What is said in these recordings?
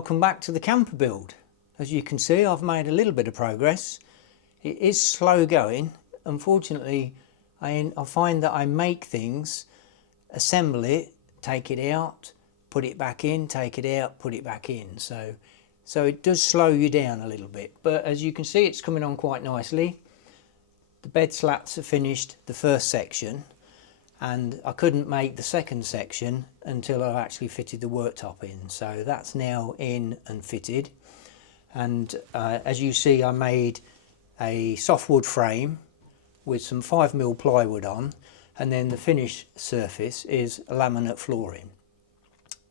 welcome back to the camper build. As you can see, I've made a little bit of progress. It is slow going. Unfortunately, I find that I make things, assemble it, take it out, put it back in, take it out, put it back in. So it does slow you down a little bit. But as you can see, it's coming on quite nicely. The bed slats are finished, the first section, and I couldn't make the second section until I've actually fitted the worktop in. So that's now in and fitted. And as you see, I made a softwood frame with some 5mm plywood on, and then the finished surface is laminate flooring.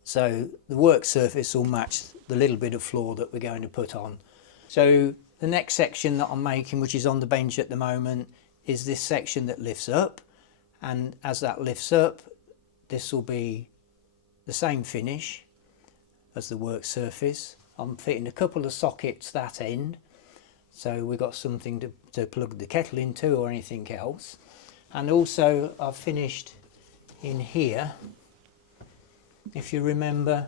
So the work surface will match the little bit of floor that we're going to put on. So the next section that I'm making, which is on the bench at the moment, is this section that lifts up. And as that lifts up, this will be the same finish as the work surface. I'm fitting a couple of sockets that end, so we've got something to plug the kettle into or anything else. And also I've finished in here. If you remember,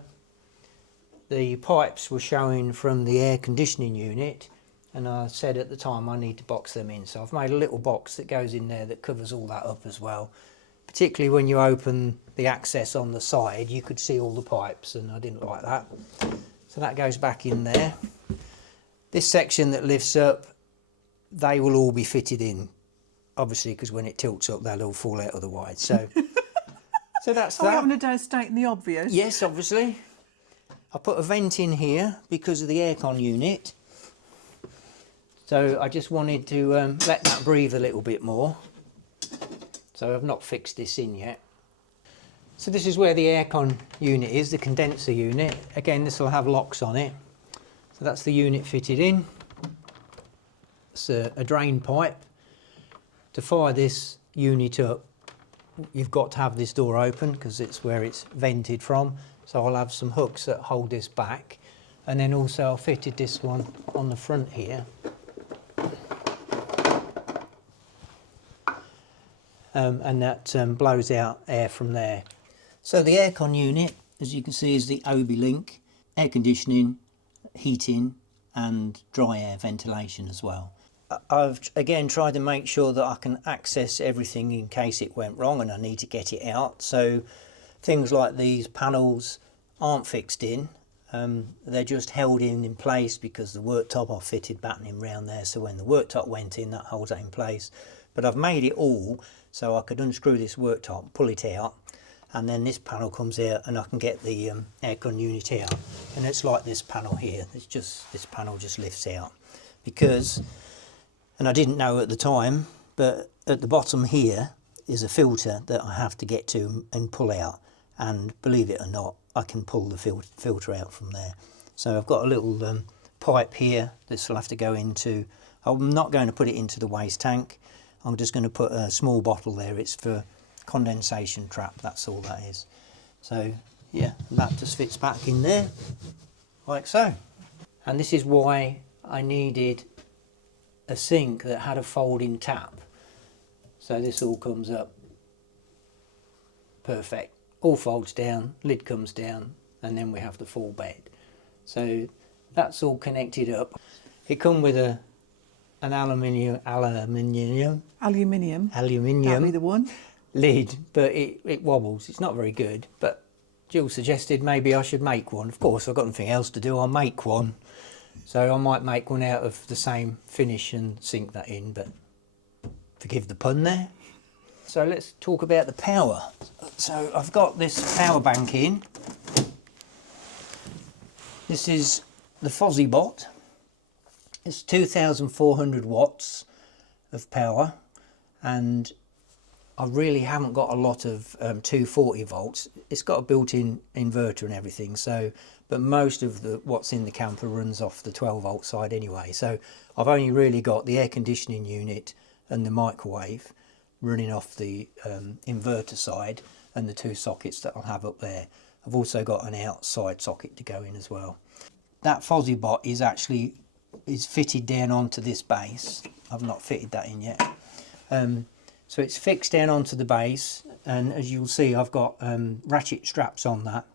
the pipes were showing from the air conditioning unit, and I said at the time I need to box them in. So I've made a little box that goes in there that covers all that up as well. Particularly when you open the access on the side, you could see all the pipes, and I didn't like that. So that goes back in there. This section that lifts up, they will all be fitted in, obviously, because when it tilts up, they'll all fall out otherwise. So, so that's that. Are we having a day of stating the obvious? Yes, obviously. I put a vent in here because of the aircon unit. So I just wanted to let that breathe a little bit more. So I've not fixed this in yet. So this is where the aircon unit is, the condenser unit. Again, this will have locks on it. So that's the unit fitted in. It's a drain pipe. To fire this unit up, you've got to have this door open because it's where it's vented from. So I'll have some hooks that hold this back. And then also I fitted this one on the front here. And that blows out air from there. So the aircon unit, as you can see, is the Obi link, air conditioning, heating and dry air ventilation as well. I've again tried to make sure that I can access everything in case it went wrong and I need to get it out. So things like these panels aren't fixed in, they're just held in place because the worktop I've fitted battening round there, so when the worktop went in, that holds that in place. But I've made it all so I could unscrew this worktop, pull it out, and then this panel comes out and I can get the aircon unit out. And it's like this panel here, this panel just lifts out. Because, and I didn't know at the time, but at the bottom here is a filter that I have to get to and pull out. And believe it or not, I can pull the filter out from there. So I've got a little pipe here. This will have to go into, I'm not going to put it into the waste tank. I'm just going to put a small bottle there. It's for condensation trap, that's all that is. So yeah, that just fits back in there like so. And this is why I needed a sink that had a folding tap. So this all comes up perfect, all folds down, lid comes down, and then we have the full bed. So that's all connected up. It comes with an aluminium That'll be the one. lid, but it wobbles. It's not very good, but Jill suggested maybe I should make one. Of course, I've got nothing else to do, I'll make one. So I might make one out of the same finish and sink that in, but forgive the pun there. So let's talk about the power. So I've got this power bank in. This is the FozzyBot. It's 2,400 watts of power, and I really haven't got a lot of 240 volts. It's got a built-in inverter and everything, so but most of what's in the camper runs off the 12 volt side anyway. So I've only really got the air conditioning unit and the microwave running off the inverter side and the two sockets that I'll have up there. I've also got an outside socket to go in as well. That FozzyBot is fitted down onto this base. I've not fitted that in yet. So it's fixed down onto the base, and as you'll see, I've got ratchet straps on that,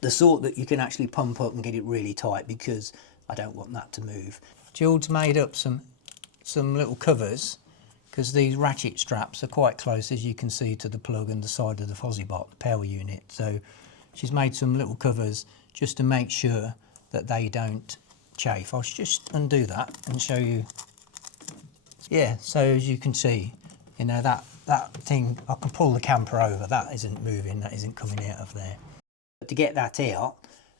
the sort that you can actually pump up and get it really tight, because I don't want that to move. Jill's made up some little covers, because these ratchet straps are quite close, as you can see, to the plug and the side of the Fozzybot, the power unit. So she's made some little covers just to make sure that they don't chafe. I'll just undo that and show you. Yeah, so as you can see, you know, that thing, I can pull the camper over, that isn't moving, that isn't coming out of there. But to get that out,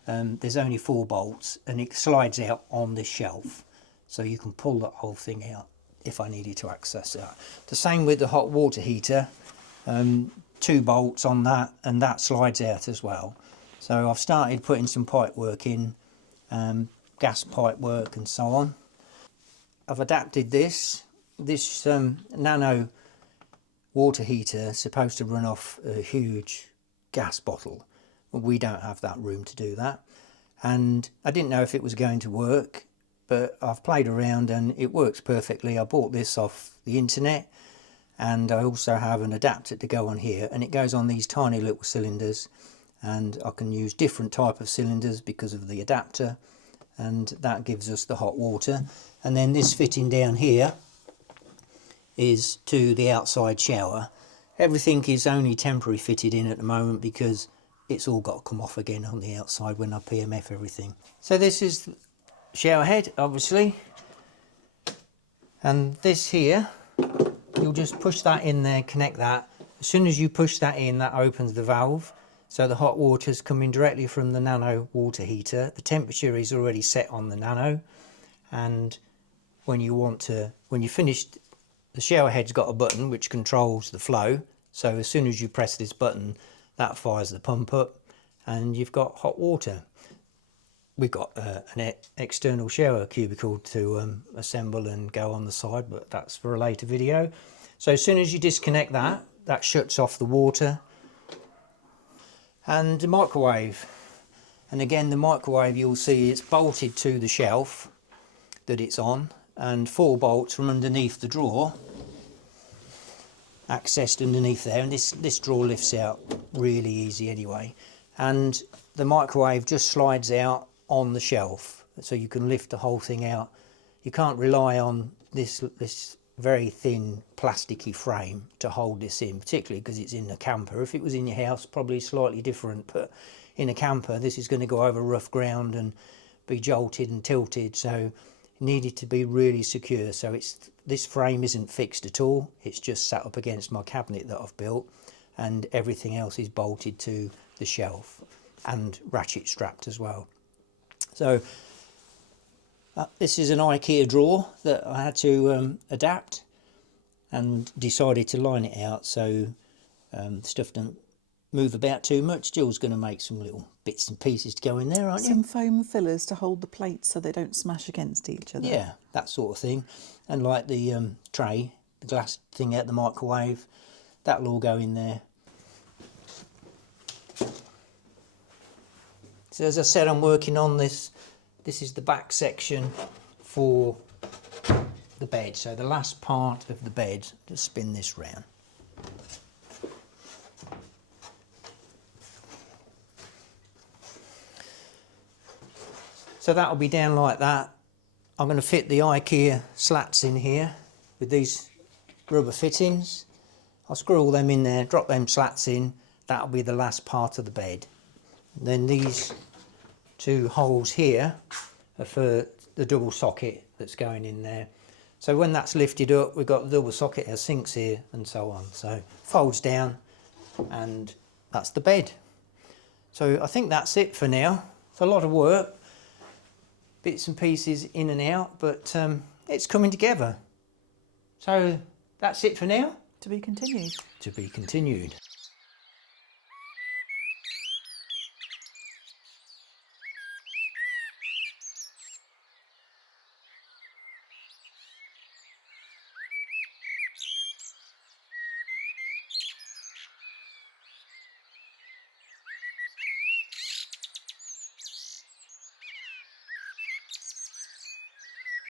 there's only 4 bolts and it slides out on this shelf. So you can pull that whole thing out if I needed to access that. The same with the hot water heater, 2 bolts on that, and that slides out as well. So I've started putting some pipe work in, gas pipe work and so on. I've adapted this Nano water heater is supposed to run off a huge gas bottle. We don't have that room to do that, and I didn't know if it was going to work, but I've played around and it works perfectly. I bought this off the internet, and I also have an adapter to go on here, and it goes on these tiny little cylinders, and I can use different type of cylinders because of the adapter, and that gives us the hot water. And then this fitting down here is to the outside shower. Everything is only temporary fitted in at the moment because it's all got to come off again on the outside when I PMF everything. So this is the shower head, obviously, and this here, you'll just push that in there, connect that. As soon as you push that in, that opens the valve, so the hot water is coming directly from the Nano water heater. The temperature is already set on the Nano, and when you finish, the shower head's got a button which controls the flow. So as soon as you press this button, that fires the pump up and you've got hot water. We've got an external shower cubicle to assemble and go on the side, but that's for a later video. So as soon as you disconnect that, that shuts off the water. And the microwave. And again, the microwave, you'll see it's bolted to the shelf that it's on, and 4 bolts from underneath the drawer, accessed underneath there, and this drawer lifts out really easy anyway, and the microwave just slides out on the shelf, so you can lift the whole thing out. You can't rely on this very thin plasticky frame to hold this in, particularly because it's in a camper. If it was in your house, probably slightly different, but in a camper this is going to go over rough ground and be jolted and tilted, so needed to be really secure. So this frame isn't fixed at all, it's just sat up against my cabinet that I've built, and everything else is bolted to the shelf and ratchet strapped as well. So this is an IKEA drawer that I had to adapt, and decided to line it out so stuff don't move about too much. Jill's going to make some little bits and pieces to go in there, aren't you? Some foam fillers to hold the plates so they don't smash against each other. Yeah, that sort of thing. And like the tray, the glass thing out the microwave, that'll all go in there. So as I said, I'm working on this. This is the back section for the bed. So the last part of the bed, just spin this round. So that'll be down like that. I'm going to fit the IKEA slats in here with these rubber fittings. I'll screw all them in there, drop them slats in. That'll be the last part of the bed. And then these 2 holes here are for the double socket that's going in there. So when that's lifted up, we've got the double socket, our sinks here and so on. So folds down, and that's the bed. So I think that's it for now. It's a lot of work. Bits and pieces in and out, but it's coming together. So that's it for now. To be continued. To be continued.